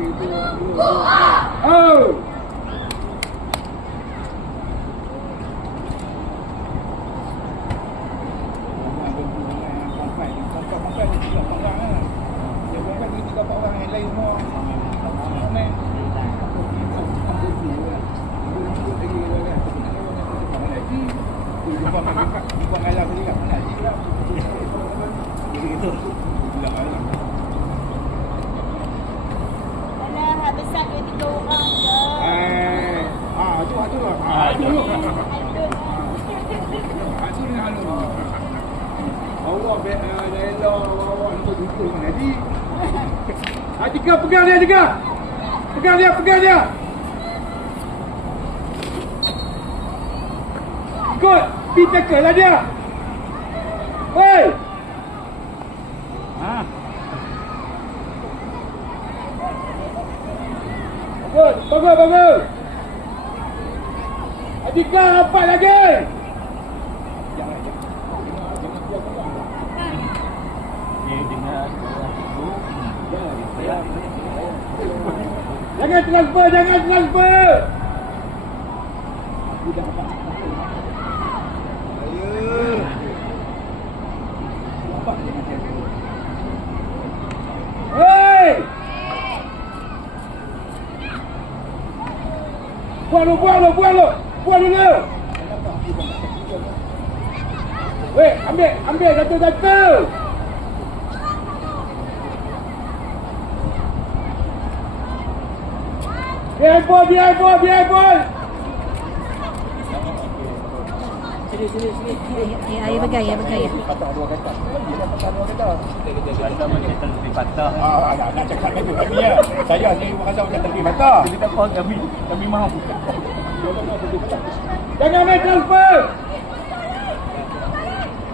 Oh. Pegang dia, pegang dia. Ikut, pergi tackle lah dia. Hei. Bagus. Adika rapat lagi. Jangan transfer. Hei! Buang dulu. Weh, ambil satu. Biar ball. Sini. Ayah bergaya. Patah dua kata. Lebih patah. Nak cakap lagi kami ya. Saya ni rasa macam lebih patah. Kita call kami mahu. Jangan main transfer.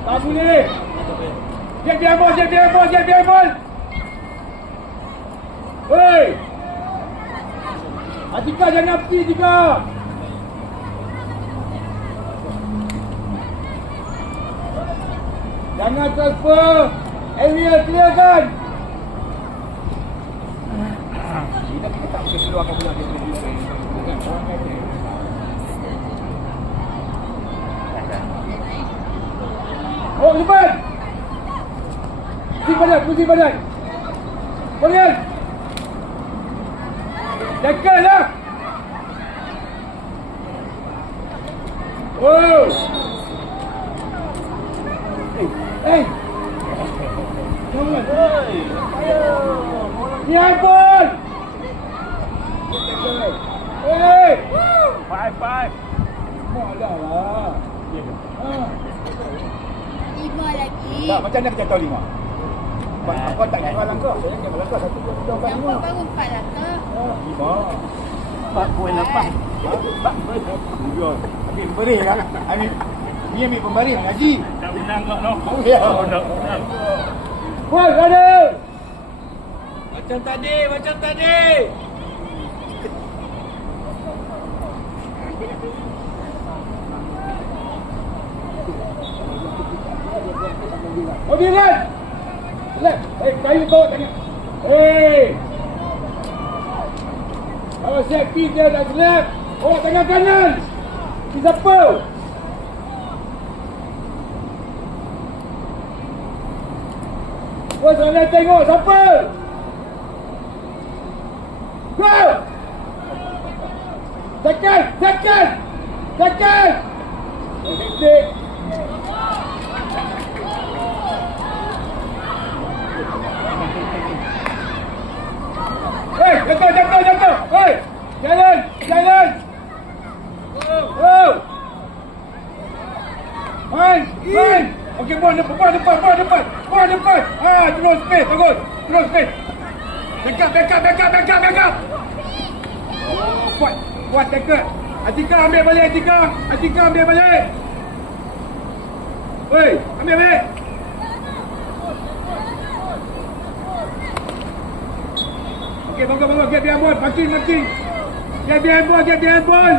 Tak boleh. Biar ball. Hei. Atika jangan pergi juga. Jangan transfer. Area clearkan. Kita tak boleh keluarkan bola dia. Oh, depan. Pusing badan. Boleh. Tackle lah. Oh. Hey. Jangan. Biar ball. Hey. 5. Malah lah. 5 lagi. Tak, macam mana kita tahu 5? Kau tak kira langkah. Saya kira langkah 1, 2, 3, 4, 5. Baru 4 langkah. 5. Ambil pembaring kan? Ni ambil pembaring Haji. Tak menang kau no. Ya. Ball ada. Macam tadi. Mobilan. Lep. Kayu bawa tengah. Kalau siap pergi dia dah selap. Bawa tengah kanan. Siapa? Kau sana tengok siapa? Go! Second! Hektik. Jatuh! Hei! Jalan! Oh! Main! Okey, buang depan! Terus space, bagus! Terus space! Backup! Oh, kuat tackle! Atika ambil balik! Hei! Ambil balik! Okey, bagus. Get behind ball. Makin. Get behind ball.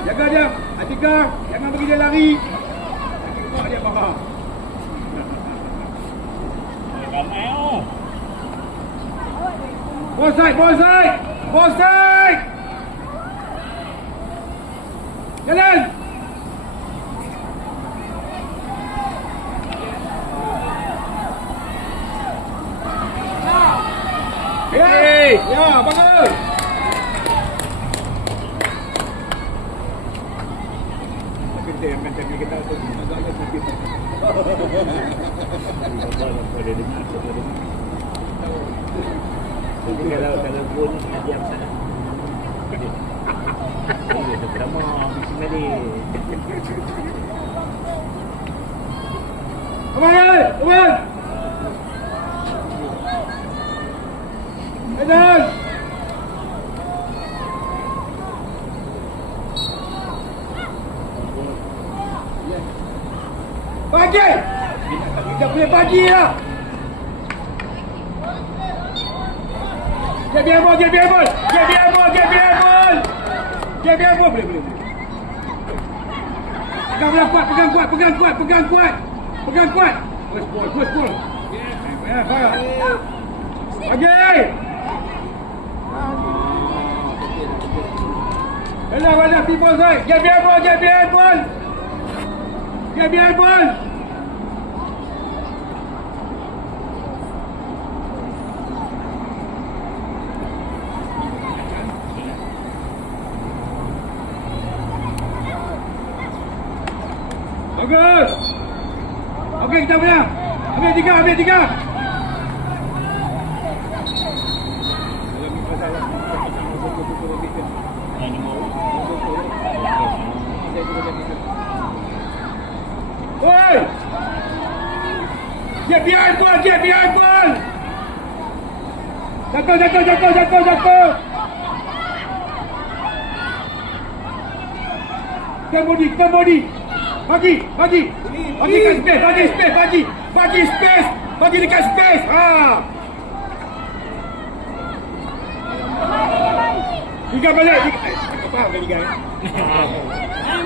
Jaga dia. Atika, jangan bagi dia lari. Tengok dia faham. Ramai oh. Bosai, bosai. Bosai. Jalan. Hey. Ya, bagus. Tapi dia macam kita tu agak sikit. Boleh dengar, boleh dengar. Jadi kalau gol ni nak diam sana. Ini drama bismillah. Come on, come on. Jalan. Bagi. Kita boleh bagi lah. Get behind ball, get behind ball. Get behind ball, get behind ball. Get behind ball, boleh. Pegang bola kuat, pegang kuat, pegang kuat, pegang kuat. Pegang kuat. Push ball, push ball. Ya, fire. Bagi. Elah, people side. Get behind ball, get behind ball. Get behind ball. Bagus. Okey, kita punya. Ambil tiga, ambil tiga. Oi! Get behind ball, get behind ball. Jatuh. Kita body. Bagi kat space, bagi space. Bagi dekat space. Ha. Tiga balik. Faham kan tiga?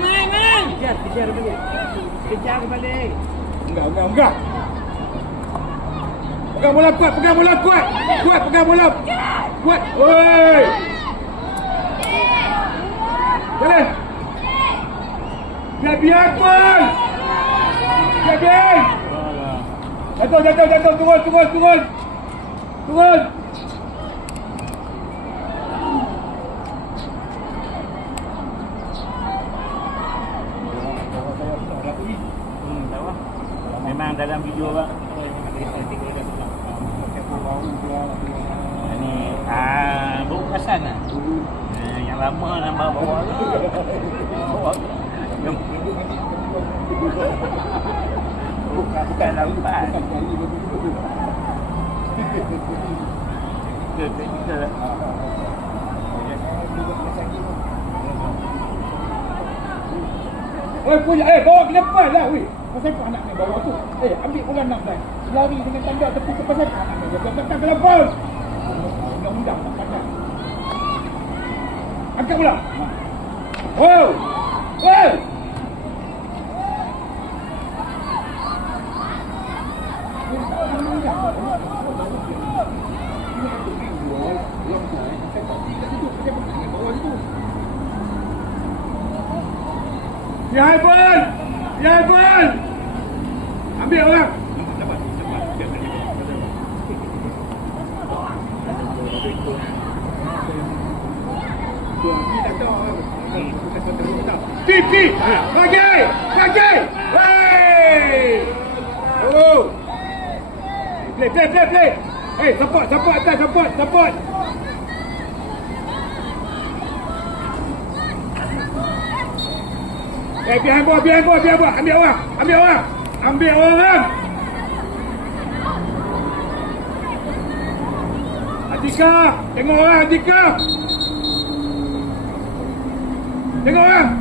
Main. Kejar balik. Kejar balik. Enggak. Pegang bola kuat. Kuat pegang bola. Kuat. Oi. Jalan. Get behind ball. Get behind. Jatuh. Turun. Memang dalam video bang. Ini baru perasan lah. Yang lama nampak bawah tu. Bukan lambat. Betul. Punya bawa ke depan lah weh. Pasal kau anak ni bawa tu. Ambil bola nak dah. Lari dengan tanda tepi ke pasal anak ni. Jangan tekan ke depan. Undang-undang tak pakai. Angkat bola. Wow. Behind ball. Ambil orang. Pipi. Bagi. Hey. Oh. Play. Hey, support atas, support. Behind ball. Ambil orang. Atika, tengok orang Atika. Tengok orang.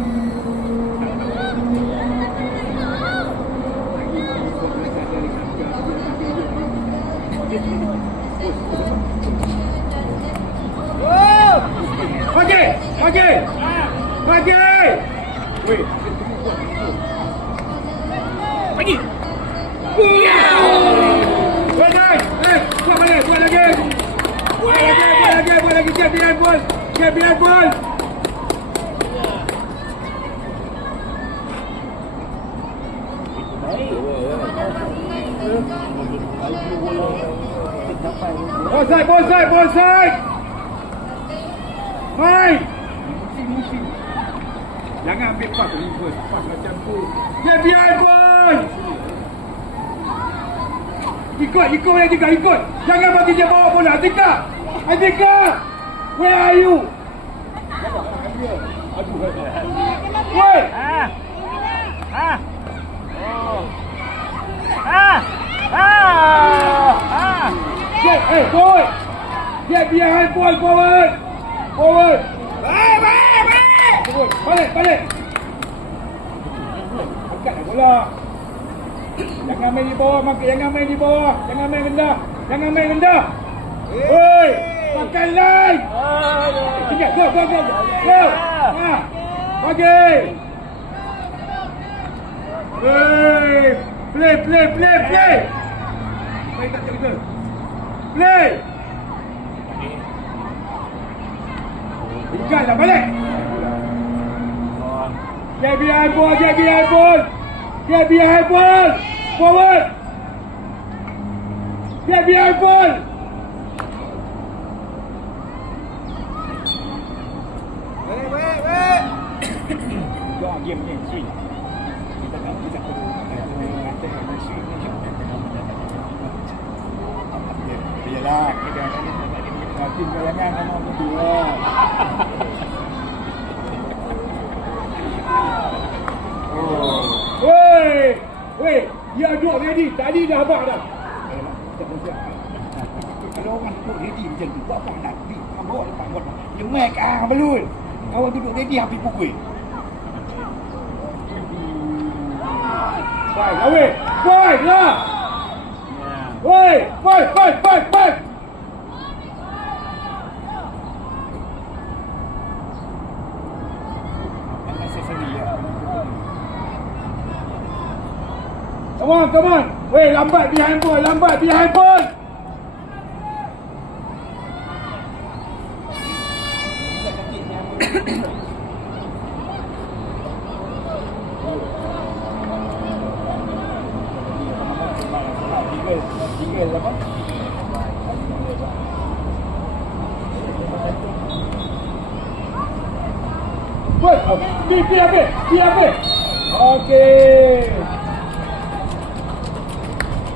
Bagi. Weh. Bagi. Well done. Bola lagi. Get behind ball. Ball side. Main. Musim. Jangan ambil pas reverse. Pas macam tu. Get behind ball. Ikut. Jangan bagi dia bawa bola. Atika. Where are you? Woi. Forward. Get behind ball, forward. Balik. Angkatlah bola. Jangan main di bawah. Jangan main rendah. Oi, pakai line. Tinggal, go. Bagi. Play. Main tak jaga. Play. Tinggallah balik. Get behind ball. Forward. Get behind ball. Wait. Jangan game ni, swing. Kita perlu swing ni. Yalah, tim bayangan sama berdua. Woi, dia duduk ready. Tadi dah abang dah. Kalau orang duduk ready macam tu, buat apa nak pergi? Bawa lepas buat. Dia main ke arah balun. Kawan duduk ready habis pukul. Fight lah. Woi, fight. Come on. Weh, lambat behind ball. Tinggal apa? Woi, dia apa? Okey.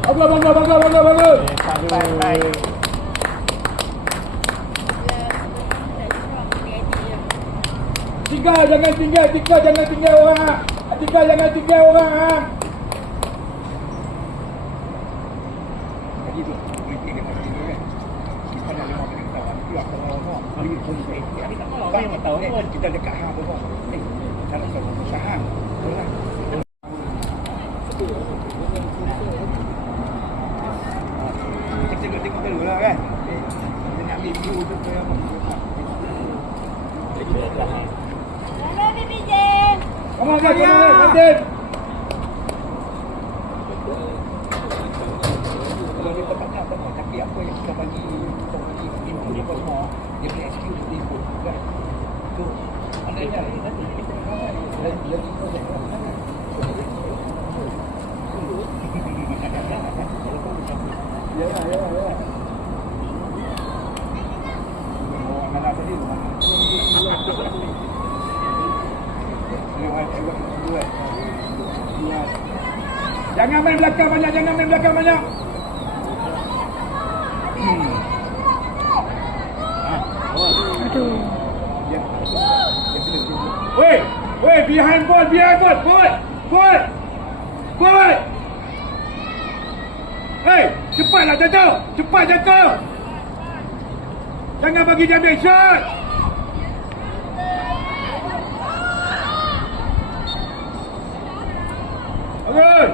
Bagus. Tiga, jangan tinggal orang. Tiga, jangan tinggal orang. Kita dekat hang tu. Cara usaha. Tengok dulu lah kan. Kita nak ambil view tu ke apa. Hello, BBJ. Come on, Martin. Kalau dia tempatnya apa, tapi apa yang kita bagi input dia semua, dia boleh execute dia input kan. Tu, andainya nanti kita lagi projek kan. Ya. Mana tadi? Jangan main belakang banyak. Aduh. Wait, behind ball, forward. Hey, cepatlah jatuh. Jangan bagi dia ambil shot. Bagus.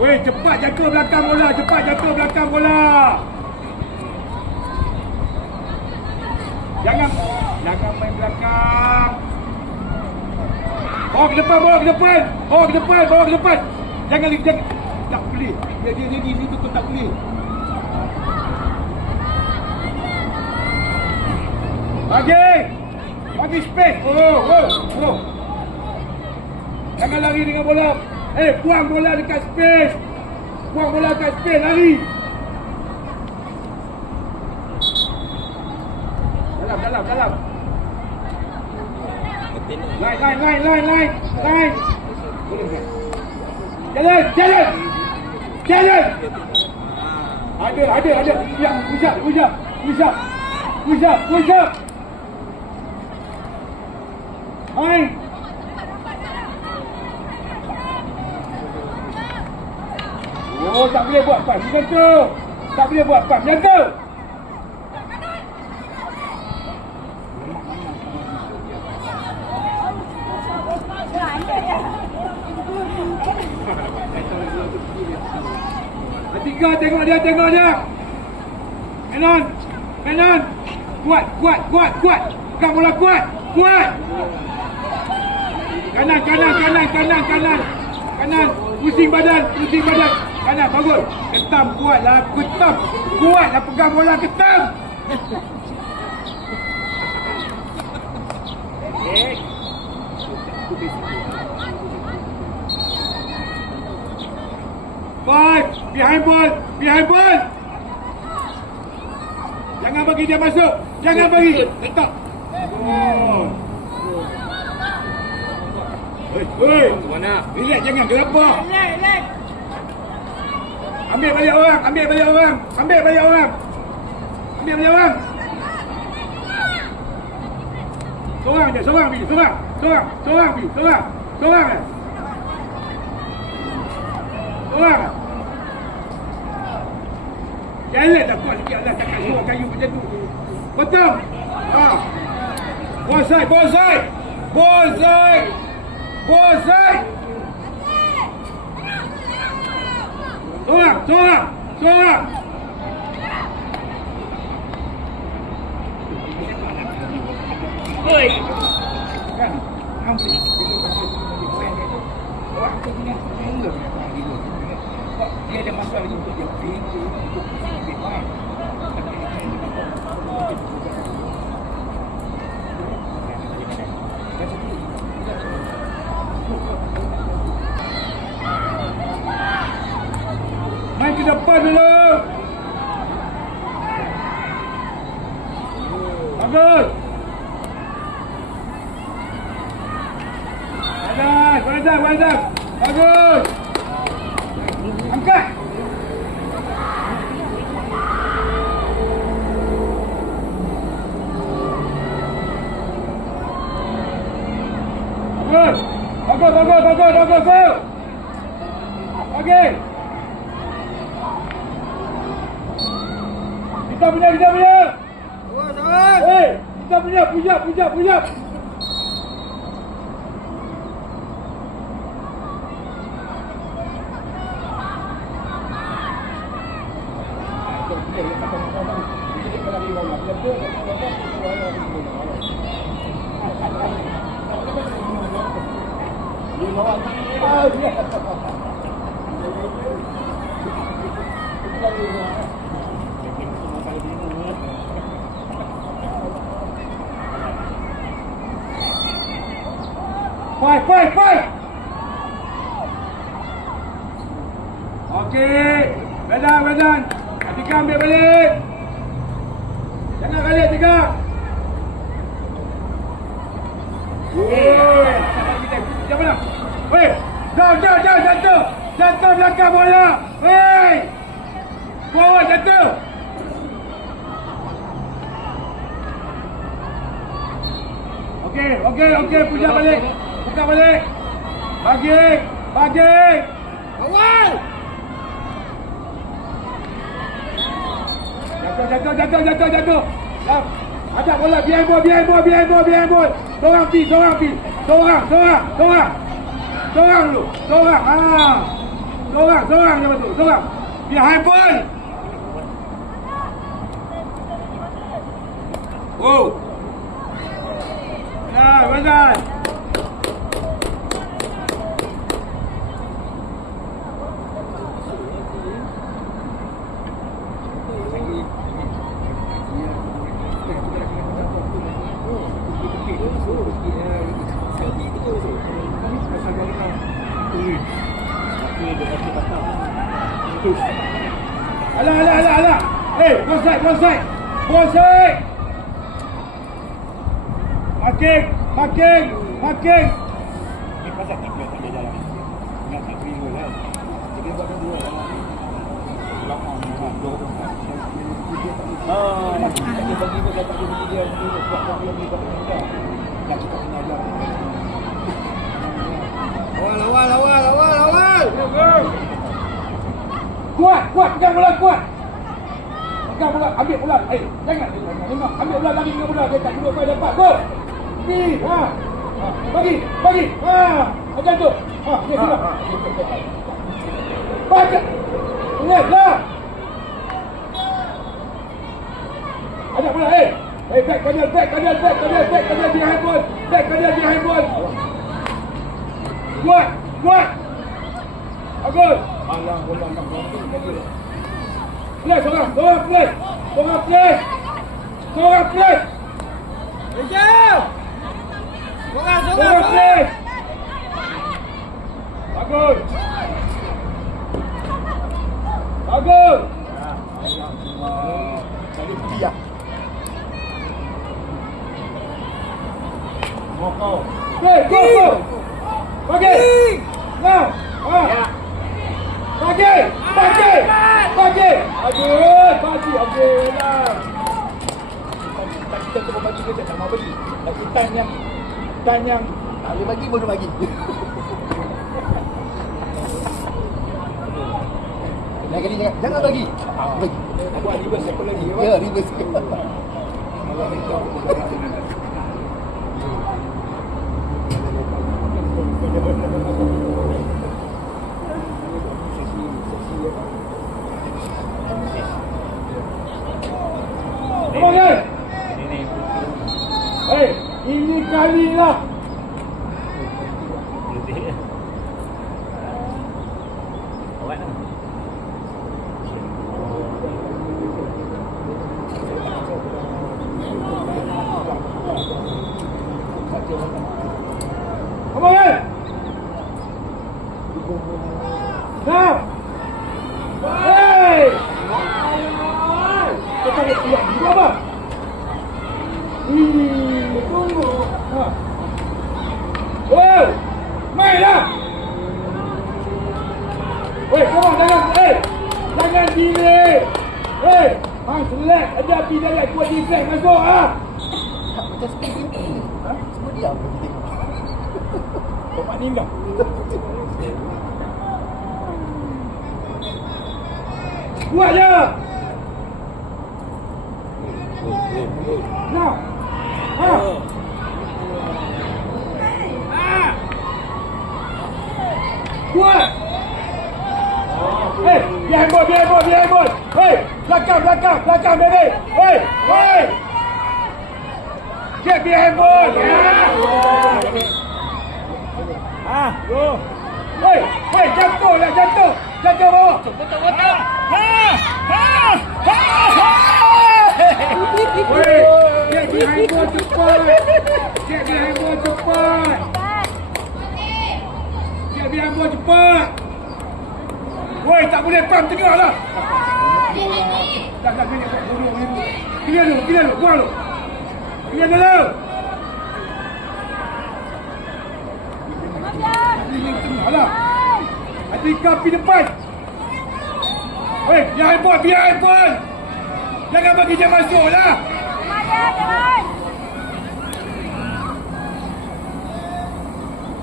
Weh, cepat jaga belakang bola. Jangan main belakang. Bawa ke depan. Jangan tak boleh. Dia di situ tu tak boleh. Bagi space. Oh. Jangan lari dengan bola. Buang bola dekat space. Lari. Dalam. Line. Jalan. Ada. Ya, push up. Main. Oh, tak boleh buat pas macam tu. Tiga, tengok dia. Menon. Kuat. Pegang bola kuat. Kanan. Pusing badan. Kanan, bagus. Ketam kuatlah. Pegang bola ketam. Five, behind ball. Jangan bagi dia masuk. Letak. Oh. Hei. Mana? Relax, jangan gelapah. Relax. Ambil balik orang. Seorang pergi. Jalan dah kuat sikit lah. Takkan suruh kayu macam tu. Betul. Bullseye. Seorang. Oi. Kan? Hampir. Awak kena mula dia ada masalah lagi untuk dia untuk main ke depan dulu. Bagus. Bagus. Bagus. Angkat. Bagus. Okey. Kita punya. Kita punya. Fight. Okey. Badan. Tiga ambil balik. Jangan balik tiga. Jom mana? Hei. Jatuh. Jatuh belakang bola. Hei. Forward jatuh. Okey. Puja balik. Buka balik. Bagi. Awal. Jatuh. Ada bola behind ball. Seorang pi. Seorang dulu. Seorang je betul. Seorang. Behind ball. Oh. Badan. Alah. Bonsai. Makin. Ni pasal tak boleh tak jalan. Ingat tak beri gol kan. Jadi buat dua lah. Lama ni lah. Dia bagi gol dapat dia buat problem ni kat kita. Nak kita kena ajar. Awal. Kuat, pegang bola kuat. Ambil bola. Jangan. Ambil bola lagi dengan bola. Dia tak dulu kau dapat gol. Ni, Bagi. Macam tu. Ni sudah. Baca. Ingat dah. Ajak bola, back kajal behind ball. Kuat. Bagus. Alang bola nak berhenti. Play, seorang play. Hijau. Seorang. Play. Bagus. Tadi dia. Go. Bagi. Now. Bagi. Aduh, bagi. Okey lah. Kita cuba bagi dia tak mau bagi. Tapi time yang tak boleh bagi baru bagi. Lagi ni jangan bagi. Bagi. Buat reverse apa lagi? Ya, reverse. Ini kalilah. Come on, now. Hey! Kita lihat dia apa? Tunggu. Wow! Mainlah. Come on, jangan delay. Hang select ada api dalam kuat defense masuk Macam speed ini. Semua diam bagi tengok. Bapak ni enggak. Kuat je. Now. Kuat. Behind ball. Belakang, baby. Get behind ball. Go. Jatuh bawah. Betul. Get behind ball cepat. Tak boleh pam tengok lah. Dah clear dulu. Buang dulu. Clear dulu. Ini tengok lah. Atika pergi depan. Behind ball. Jangan bagi dia masuk lah.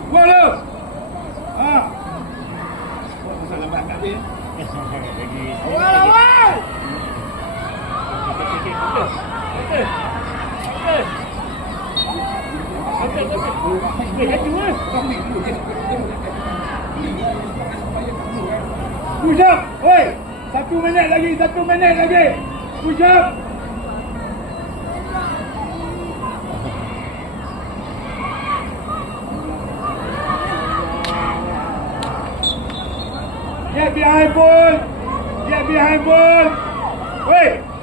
Buang dulu. Lambat kat dia. Awal. Push up. 1 minit lagi. Push up. Get behind ball.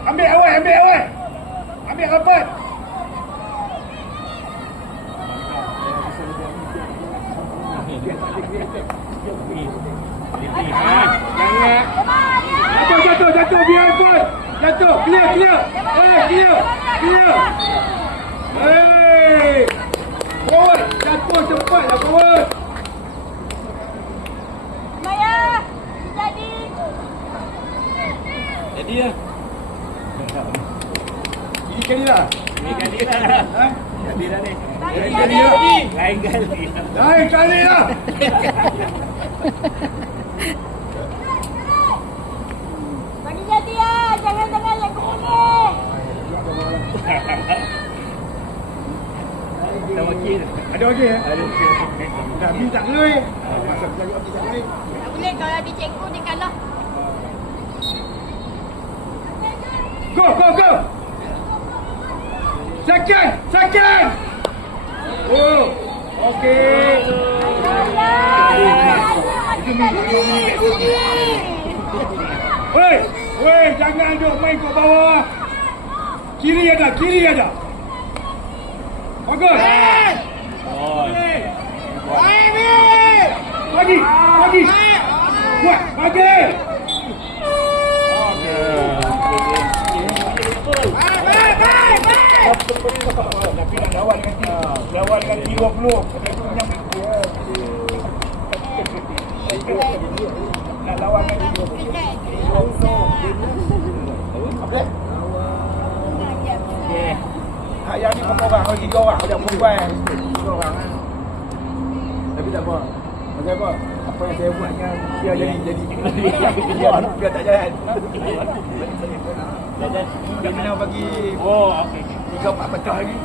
Ambil awal. Ambil rapat. Jatuh, biar pun. Jatuh, clear. Clear. Forward, jatuh cepat lah forward. Maya, jadi. Jadi ya. Ini kali lah. Ha? Jadi dah ni. Jadi lah. Lain kali. Lain kali lah. Bagi jadi ya, jangan yang kuning. Ada wakil. Ada okey eh? Ada wakil. Dah minta kelui. Masa kita juga minta kelui. Tak boleh kalau ada cikgu dia kalah. Go. Second. Oh. Okey. Woi, jangan duk main kat bawah. Kiri ada. Bagus. Bagi. Buat, bagi. Tapi nak lawan dengan 20. Nak lawan dengan 20. Apa dia? Hak yang ni berapa orang? Kalau 3 orang, ada perempuan 3 orang. Tapi tak apa. Pasal apa? Apa yang saya buat kan dia jadi biar tak jalan. Dia menang bagi 3-4 pecah lagi.